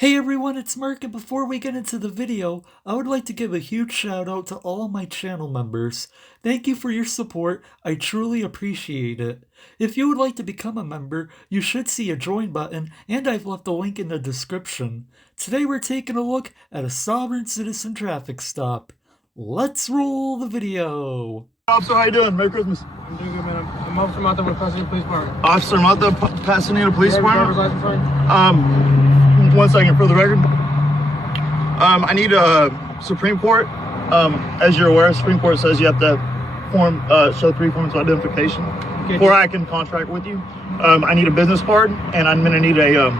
Hey everyone, it's Mark, and before we get into the video, I would like to give a huge shout out to all my channel members. Thank you for your support, I truly appreciate it. If you would like to become a member, you should see a join button, and I've left a link in the description. Today we're taking a look at a sovereign citizen traffic stop. Let's roll the video! Officer, how you doing? Merry Christmas. I'm doing good, man. I'm Officer Mata with Pasadena Police Department. Officer Mata, Pasadena Police Driver's Department. license, sorry. 1 second for the record. I need a Supreme Court. As you're aware, Supreme Court says you have to show 3 forms of identification before I can contract with you. I need a business card, and I'm gonna need a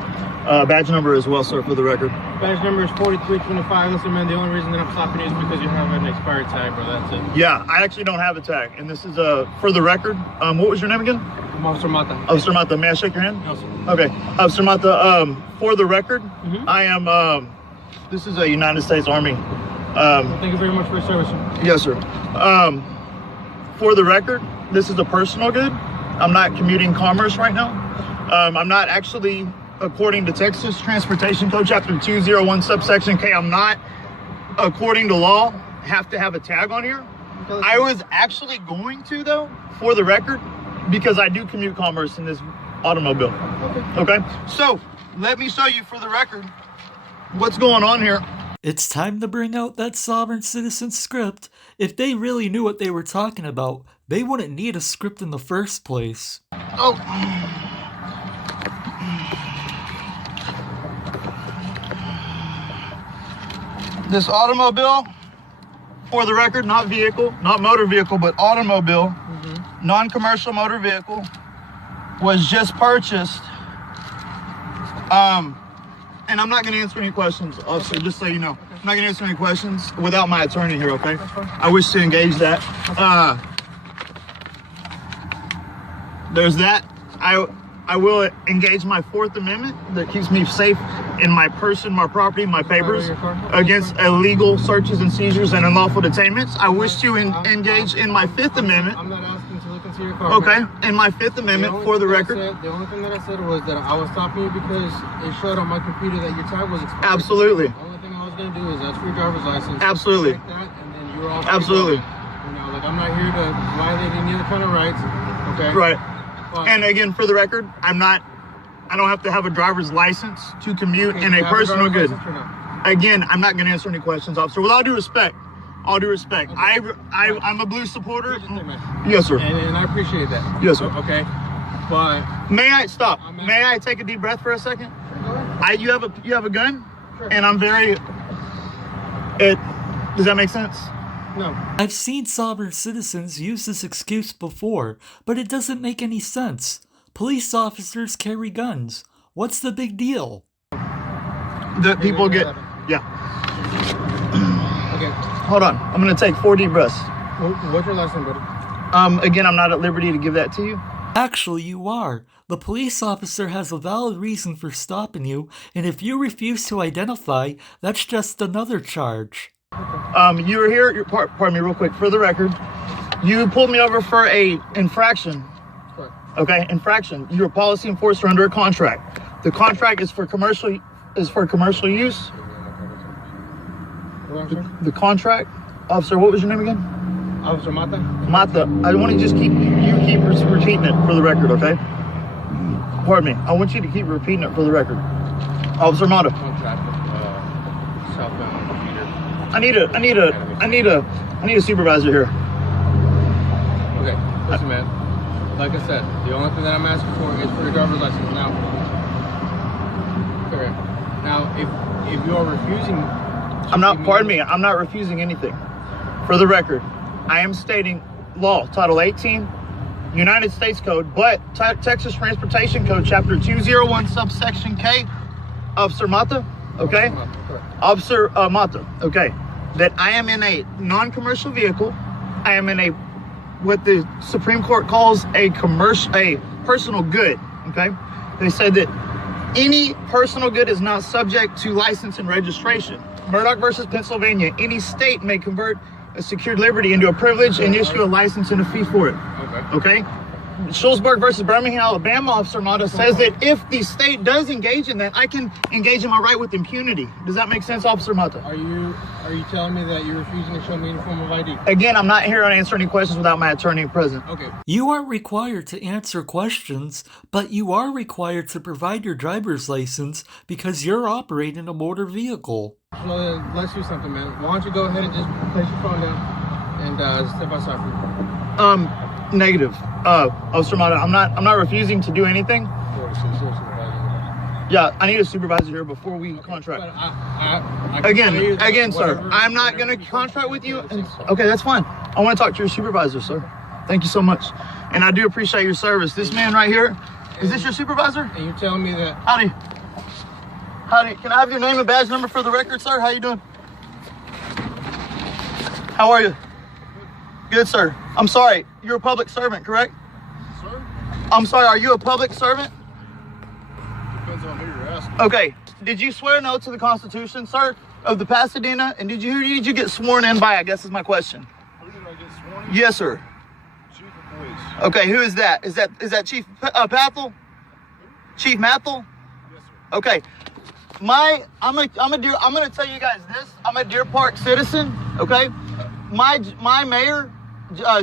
badge number as well, sir, for the record. Badge number is 4325. Listen, man, the only reason that I'm stopping you is because you have an expired tag, bro. That's it. Yeah, I actually don't have a tag, and this is for the record. What was your name again? I'm Officer Mata. Officer Mata, may I shake your hand? No, sir. Okay, Officer Mata, for the record, I am, this is a United States Army. Thank you very much for your service, sir. Yes, sir. For the record, this is a personal good. I'm not commuting commerce right now. I'm not actually, according to Texas Transportation Code, Chapter 201, subsection K, I'm not, according to law, have to have a tag on here. I was actually going to, though, for the record, because I do commute commerce in this automobile. Okay? So, let me show you for the record what's going on here. It's time to bring out that sovereign citizen script. If they really knew what they were talking about, they wouldn't need a script in the first place. Oh. This automobile, for the record, not vehicle, not motor vehicle, but automobile, non-commercial motor vehicle, was just purchased. And I'm not going to answer any questions, officer, just so you know. I'm not going to answer any questions without my attorney here, okay? I wish to engage that. There's that. I will engage my 4th Amendment that keeps me safe in my person, my property, my papers against illegal searches and seizures and unlawful detainments. I wish to engage in my 5th Amendment. I'm not asking to look into your car. Okay, in my 5th Amendment, for the record. The only thing that I said was that I was stopping you because it showed on my computer that your tag was expired. Absolutely. The only thing I was going to do is ask for your driver's license. Absolutely. Check that, and then you're all Absolutely. You know, like, I'm not here to violate any other kind of rights. Okay? Right. But And again, for the record, I don't have to have a driver's license to commute in a personal good. Again, I'm not going to answer any questions, officer. With all due respect, okay. I'm a blue supporter. Yes, sir. And I appreciate that. Yes, sir. Okay. But may I stop? May I take a deep breath for a second? You have a gun, and I'm very. Does that make sense? no. I've seen sovereign citizens use this excuse before, but it doesn't make any sense. Police officers carry guns. What's the big deal? The people get. Yeah. Okay. Hold on. I'm gonna take 4 deep breaths. What's your last name, buddy? Again, I'm not at liberty to give that to you. Actually, you are. The police officer has a valid reason for stopping you, and if you refuse to identify, that's just another charge. You were here. Pardon me, real quick. For the record, you pulled me over for a infraction. Correct. Okay, infraction. You're a policy enforcer under a contract. The contract is for commercial use. The contract, officer. What was your name again? Officer Mata. Mata. I want to just keep repeating it for the record, okay? Pardon me. I want you to keep repeating it for the record. Officer Mata. Southbound computer. I need a supervisor here. Okay, listen, man. Like I said, the only thing that I'm asking for is for the driver's license now. Correct. Now, if you are refusing, Pardon me, I'm not refusing anything. For the record, I am stating law, Title 18, United States Code, but Texas Transportation Code, Chapter 201, subsection K, Officer Mata, okay? Officer Mata, okay, that I am in a non-commercial vehicle. I am in what the Supreme Court calls a personal good, okay? They said that any personal good is not subject to license and registration. Murdoch versus Pennsylvania, any state may convert a secured liberty into a privilege and issue a license and a fee for it. Okay? Schulzberg versus Birmingham, Alabama, Officer Mata, says that if the state does engage in that, I can engage in my right with impunity. Does that make sense, Officer Mata? Are you telling me that you're refusing to show me any form of ID? Again, I'm not here to answer any questions without my attorney present. Okay. You aren't required to answer questions, but you are required to provide your driver's license because you're operating a motor vehicle. Well, then, let's do something, man. Why don't you go ahead and just place your phone down and step outside for me? Negative. Officer Mata, I'm not refusing to do anything. Yeah, I need a supervisor here before we contract. But I can tell you that Again, sir, whatever- I'm not going to contract with you. Okay, that's fine. I want to talk to your supervisor, sir. Thank you so much. And I do appreciate your service. This man right here, is this your supervisor? And you're telling me that... Howdy. Can I have your name and badge number for the record, sir? How you doing? How are you? Good, sir. I'm sorry. You're a public servant, correct? Sir? I'm sorry. Are you a public servant? Depends on who you're asking. Okay. Did you swear an oath to the Constitution, sir, of the Pasadena? And who did you get sworn in by, I guess is my question. Who did I get sworn in? Yes, sir. Chief of Police. Okay, who is that? Is that Chief Pathel? Chief Mathel? Yes, sir. Okay. I'm gonna tell you guys this. I'm a Deer Park citizen, okay? My mayor,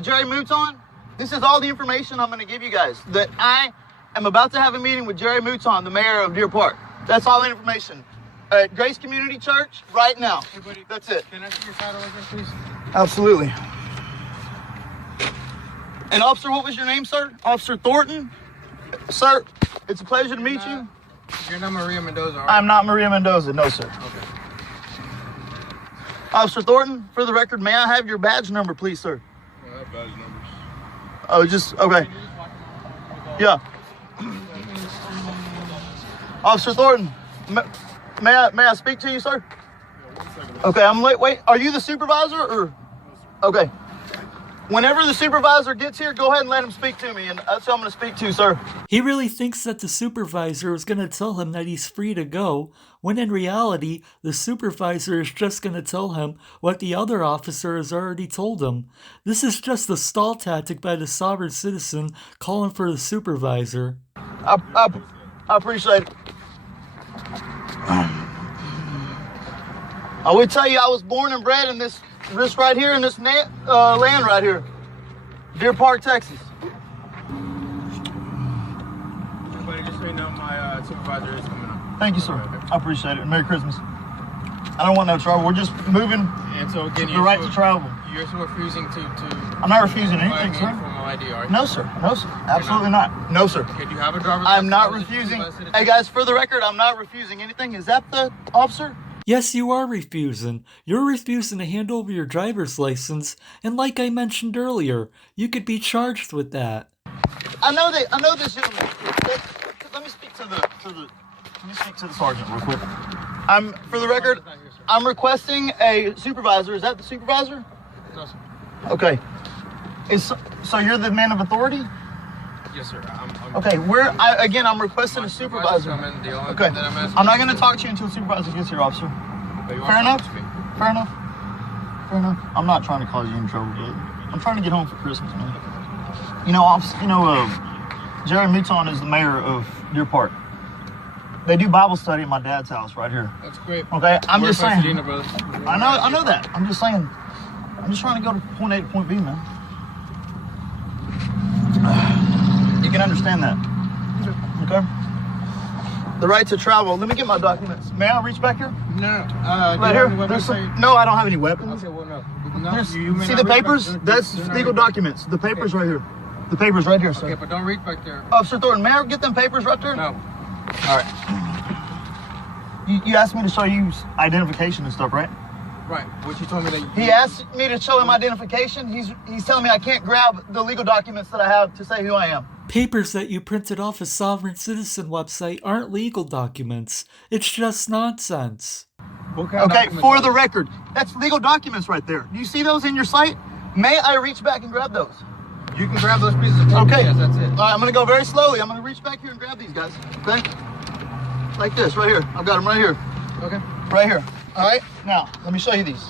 Jerry Mouton, this is all the information I'm gonna give you guys. That I am about to have a meeting with Jerry Mouton, the mayor of Deer Park. That's all the information. At Grace Community Church right now. Hey, buddy, That's it. can I see your title again, please? Absolutely. And officer, what was your name, sir? Officer Thornton? Sir, it's a pleasure to meet you. You're not Maria Mendoza, are I'm not Maria Mendoza, no, sir. you? Okay. Officer Thornton, for the record, may I have your badge number, please, sir? I have badge numbers. Oh, just, okay. Yeah. Officer Thornton, may I speak to you, sir? Yeah, 1 second. Okay, I'm late. Wait, are you the supervisor or? Okay. Whenever the supervisor gets here, go ahead and let him speak to me, and that's who I'm going to speak to, sir. He really thinks that the supervisor is going to tell him that he's free to go, when in reality, the supervisor is just going to tell him what the other officer has already told him. This is just a stall tactic by the sovereign citizen calling for the supervisor. I appreciate it. I would tell you I was born and bred in this right here, in this land right here. Deer Park, Texas. Everybody, just so you know, my supervisor is coming up. Thank you, sir. I appreciate it. Merry Christmas. I don't want no trouble. We're just moving And so again, the right to travel. You're still refusing to I'm not refusing provide anything, me sir. any form of ID, are you? No, sir. No, sir. Absolutely not. No, sir. Okay, do you have a driver's I'm license? not Or is it refusing. by citizen? Hey, guys, for the record, I'm not refusing anything. Is that the officer? Yes, you are refusing. You're refusing to hand over your driver's license, and like I mentioned earlier, you could be charged with that. I know this gentleman. Let me speak to the sergeant real quick. For the record, I'm requesting a supervisor. Is that the supervisor? No, sir. Okay. So you're the man of authority? Yes, sir. I'm Okay. I'm requesting a supervisor. Okay. I'm not going to talk to you until the supervisor gets here, officer. Fair enough. Fair enough. Fair enough. I'm not trying to cause you any trouble, but I'm trying to get home for Christmas, man. Jerry Mouton is the mayor of Deer Park. They do Bible study at my dad's house right here. That's great. Okay, I'm We're just saying. Pasadena, brother. I know that. I'm just saying. I'm just trying to go to point A to point B, man. You can understand that. Okay. The right to travel. Let me get my documents. May I reach back here? No. Right here. No, I don't have any weapons. Okay, well, no. See the papers? That's legal documents. The papers right here. The papers right here, sir. Okay, but don't reach back there. Officer Thornton, may I get them papers right there? No. All right. You asked me to show you identification and stuff, right? Right. What you told me that you... He asked me to show him identification. He's telling me I can't grab the legal documents that I have to say who I am. Papers that you printed off a sovereign citizen website aren't legal documents. It's just nonsense. What kind of Okay, documents for are the they? record, that's legal documents right there. Do you see those in your site? May I reach back and grab those? You can grab those pieces of paper. Okay. Yes, that's it. All right, I'm gonna go very slowly. I'm gonna reach back here and grab these guys. Okay? Like this, right here. I've got them right here. Okay. Right here. All right. Now, let me show you these.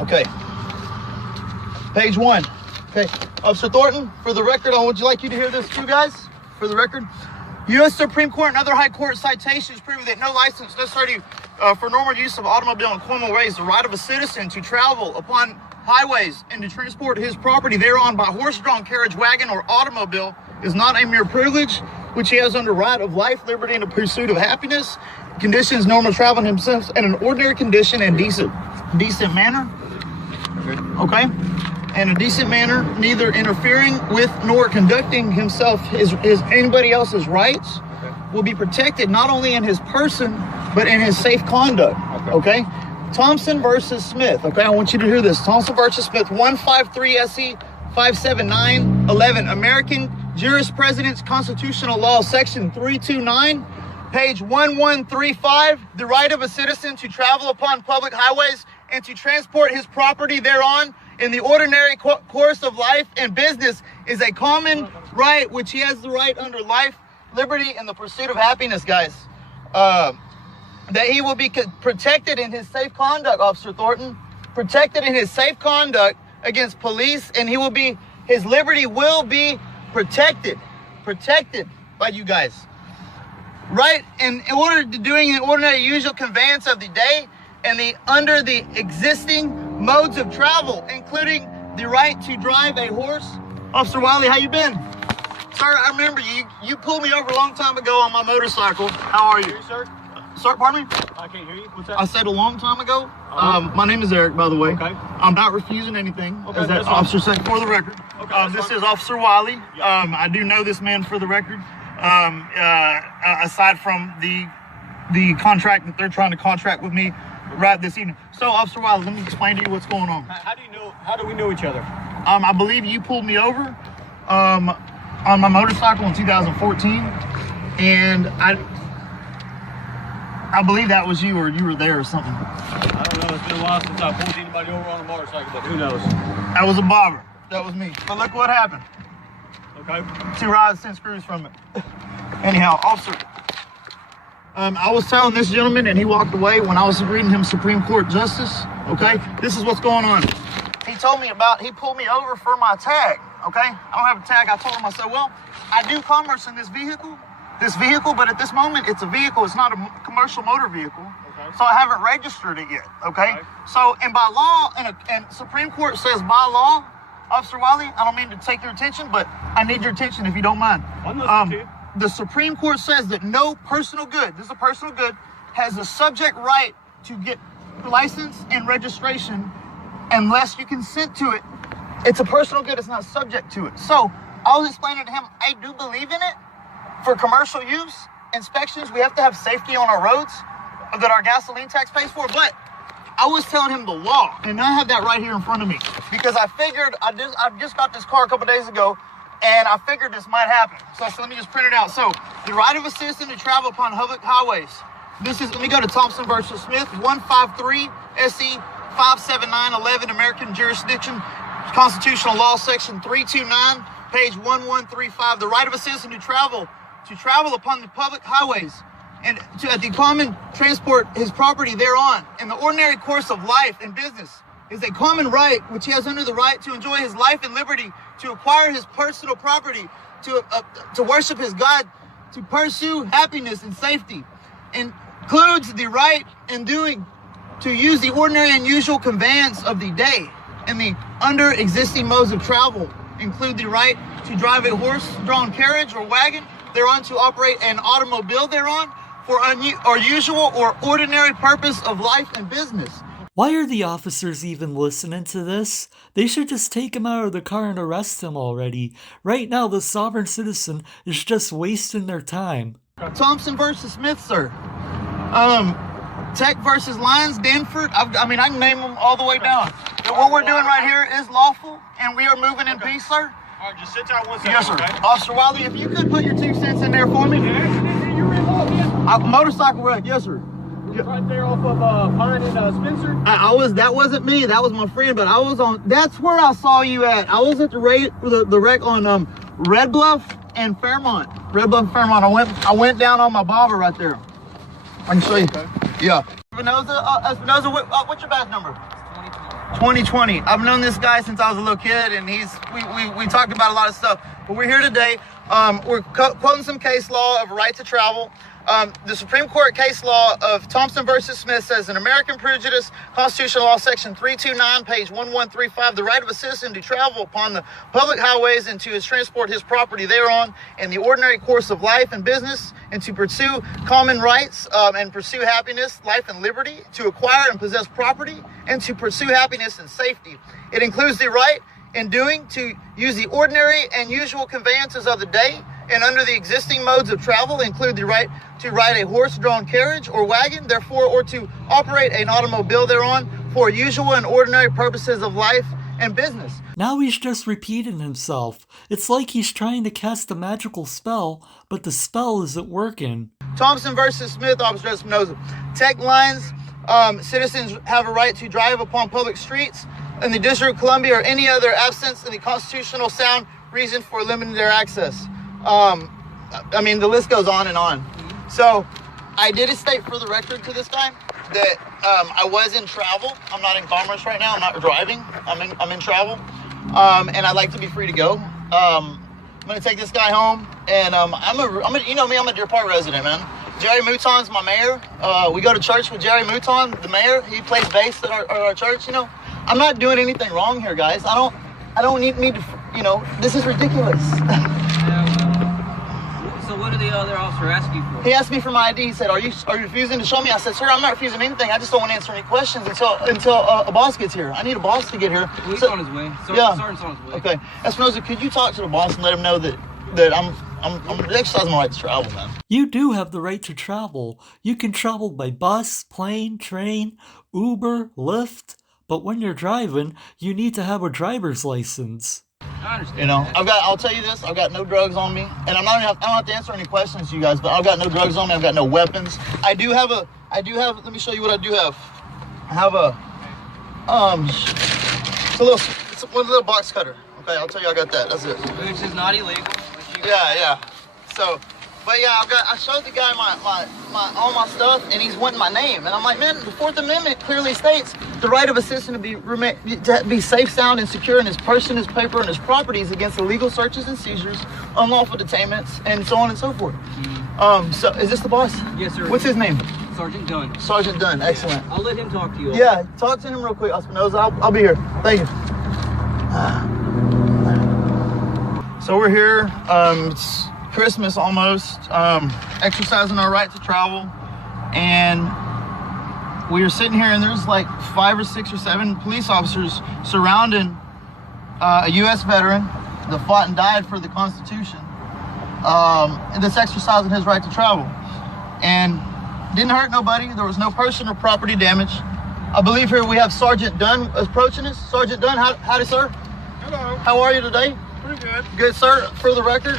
Okay. Page 1. Okay, Officer Thornton, for the record, I would like you to hear this too, guys. For the record, U.S. Supreme Court and other high court citations prove that no license necessary for normal use of automobile in criminal ways, the right of a citizen to travel upon highways and to transport his property thereon by horse-drawn carriage, wagon, or automobile is not a mere privilege, which he has under right of life, liberty, and the pursuit of happiness. Conditions normal traveling himself in an ordinary condition and decent manner. Okay? In a decent manner, neither interfering with nor conducting himself his anybody else's rights, will be protected not only in his person but in his safe conduct. Okay? Thompson versus Smith. Okay, I want you to hear this. Thompson versus Smith, 153 SC 57911. American Jurisprudence Constitutional Law, Section 329, page 1135. The right of a citizen to travel upon public highways and to transport his property thereon in the ordinary course of life and business is a common right, which he has the right under life, liberty, and the pursuit of happiness, guys. That he will be protected in his safe conduct, Officer Thornton, protected in his safe conduct against police, and his liberty will be protected by you guys. Right? And in order to doing an ordinary usual conveyance of the day and under the existing modes of travel, including the right to drive a horse. Officer Wiley, how you been? Sir, I remember you pulled me over a long time ago on my motorcycle. How are you? Sir? Sir, pardon me? I can't hear you. What's that? I said a long time ago. My name is Eric, by the way. Okay. I'm not refusing anything, Okay, as that that's officer said, for the record. Okay, This fine. is Officer Wiley. Yeah. I do know this man, for the record. Aside from the contract that they're trying to contract with me right this evening. So, Officer Wiley, let me explain to you what's going on. How do we know each other? I believe you pulled me over on my motorcycle in 2014, and I believe that was you, or you were there or something. I don't know. It's been a while since I pulled anybody over on a motorcycle, but who knows? That was a bobber. That was me. But look what happened. Okay. 2 rods, 10 screws from it. Anyhow, officer, I was telling this gentleman, and he walked away when I was reading him Supreme Court justice. Okay, this is what's going on. He pulled me over for my tag. Okay, I don't have a tag. I told him, I said, well, I do commerce in this vehicle, but at this moment, it's a vehicle. It's not a commercial motor vehicle. Okay. So I haven't registered it yet. Okay. So, and by law, and Supreme Court says by law, Officer Wiley, I don't mean to take your attention, but I need your attention if you don't mind. I'm listening to you. The Supreme Court says that no personal good, this is a personal good, has a subject right to get license and registration unless you consent to it. It's a personal good, it's not subject to it. So I was explaining to him, I do believe in it. For commercial use, inspections, we have to have safety on our roads that our gasoline tax pays for, but I was telling him the law, and I have that right here in front of me, because I figured, I just got this car a couple days ago, and I figured this might happen. So let me just print it out. So, the right of a citizen to travel upon public highways. Let me go to Thompson versus Smith, 153 SC 57911, American Jurisdiction Constitutional Law, Section 329, page 1135. The right of a citizen to travel upon the public highways and to the common transport his property thereon in the ordinary course of life and business is a common right which he has under the right to enjoy his life and liberty, to acquire his personal property, to worship his God, to pursue happiness and safety. Includes the right in doing to use the ordinary and usual conveyance of the day, and the under existing modes of travel include the right to drive a horse-drawn carriage or wagon thereon, to operate an automobile thereon for unusual or ordinary purpose of life and business. Why are the officers even listening to this? They should just take him out of the car and arrest him already. Right now, the sovereign citizen is just wasting their time. Thompson versus Smith, sir. Tech versus Lyons, Danford. I can name them all the way down. What we're doing right here is lawful, and we are moving in peace, sir. All right, just sit down 1 second. Yes, sir. Okay? Officer Wiley, if you could put your 2 cents in there for me. You're involved in. Motorcycle wreck, yes, sir. Right there off of Pine and Spencer. That wasn't me. That was my friend. But I was on. That's where I saw you at. I was at the wreck on Red Bluff and Fairmont. Red Bluff and Fairmont. I went down on my bobber right there. I can show you. Okay. Yeah. Espinoza. What's your badge number? 2020. I've known this guy since I was a little kid, and we talked about a lot of stuff. But we're here today. We're quoting some case law of right to travel. The Supreme Court case law of Thompson versus Smith says in American Prejudice, Constitutional Law, Section 329, page 1135, the right of a citizen to travel upon the public highways and to transport his property thereon in the ordinary course of life and business, and to pursue common rights and pursue happiness, life, and liberty, to acquire and possess property, and to pursue happiness and safety. It includes the right in doing to use the ordinary and usual conveyances of the day, and under the existing modes of travel include the right to ride a horse-drawn carriage or wagon, therefore, or to operate an automobile thereon for usual and ordinary purposes of life and business. Now he's just repeating himself. It's like he's trying to cast a magical spell, but the spell isn't working. Thompson versus Smith, Officer Espinoza. Tech lines, citizens have a right to drive upon public streets in the District of Columbia or any other absence in the constitutional sound reason for limiting their access. I mean, the list goes on and on. So I did state for the record to this guy that I was in travel. I'm not in commerce right now. I'm not driving. I'm in travel. And I'd like to be free to go. I'm gonna take this guy home, and you know me, I'm a Deer Park resident, man. Jerry Mouton's my mayor. We go to church with Jerry Mouton, the mayor. He plays bass at our church. You know, I'm not doing anything wrong here, guys. I don't need to. You know, this is ridiculous. So what did the other officer ask you for? He asked me for my ID. He said, "Are you refusing to show me?" I said, "Sir, I'm not refusing anything. I just don't want to answer any questions until a boss gets here. I need a boss to get here." Well, he's on his way. Sergeant's on his way. Okay, Espinoza, could you talk to the boss and let him know that I'm exercising my right to travel, man? You do have the right to travel. You can travel by bus, plane, train, Uber, Lyft, but when you're driving, you need to have a driver's license. I understand. You know, that. I'll tell you this, I've got no drugs on me, and I don't have to answer any questions to you guys, but I've got no drugs on me, I've got no weapons. I do have, let me show you what I do have. I have it's one little box cutter. Okay, I'll tell you I got that, that's it. Which is not illegal. Yeah. So, but yeah, I showed the guy all my stuff, and he's wanting my name, and I'm like, man, the Fourth Amendment clearly states the right of a citizen to be safe, sound, and secure in his person, his paper, and his properties against illegal searches and seizures, unlawful detainments, and so on and so forth. So is this the boss? Yes, sir. What's his name? Sergeant Dunn. Sergeant Dunn. Excellent. I'll let him talk to you. Yeah, talk to him real quick, Espinoza. I'll be here. Thank you. So we're here. It's Christmas almost, exercising our right to travel, and we were sitting here, and there's like 5 or 6 or 7 police officers surrounding a U.S. veteran that fought and died for the Constitution, that's exercising his right to travel, and didn't hurt nobody. There was no person or property damage. I believe here we have Sergeant Dunn approaching us. Sergeant Dunn, howdy, sir. Hello. How are you today? Pretty good. Good, sir. For the record,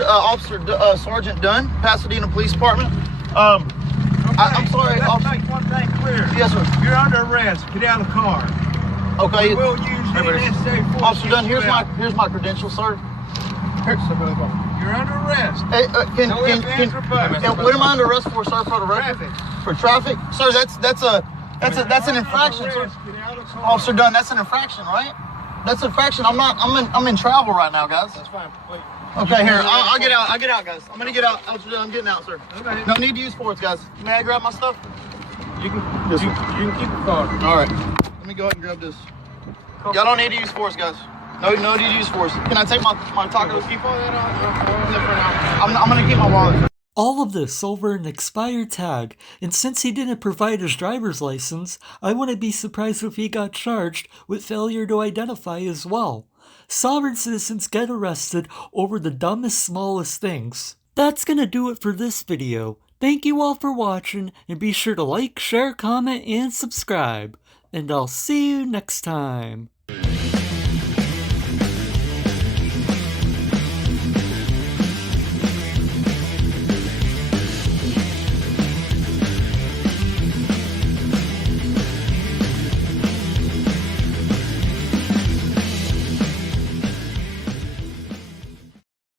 Sergeant Dunn, Pasadena Police Department. I'm sorry, Let's officer. make one thing clear. Yes, sir. You're under arrest. Get out of the car. Okay. We will use any necessary force. Officer Dunn, to get here's you my credentials, sir. out. You're under arrest. Hey, No ifs, ands, or buts. what am I under arrest for, sir? For the record? Traffic. For traffic, sir. That's an infraction, sir. Get out of the car. Officer Dunn, that's an infraction, right? That's an infraction. I'm in travel right now, guys. That's fine. Wait. Okay, here. I'll get out. I'll get out, guys. I'm gonna get out. Officer Dunn, I'm getting out, sir. Okay. No need to use force, guys. May I grab my stuff? You can, Yes, sir. you can keep the car. All right. Let me go ahead and grab this. Y'all don't need to use force, guys. No need to use force. Can I take my tacos? Keep all that on. I'm gonna keep my wallet. All of this over an expired tag, and since he didn't provide his driver's license, I wouldn't be surprised if he got charged with failure to identify as well. Sovereign citizens get arrested over the dumbest, smallest things. That's gonna do it for this video. Thank you all for watching, and be sure to like, share, comment, and subscribe. And I'll see you next time.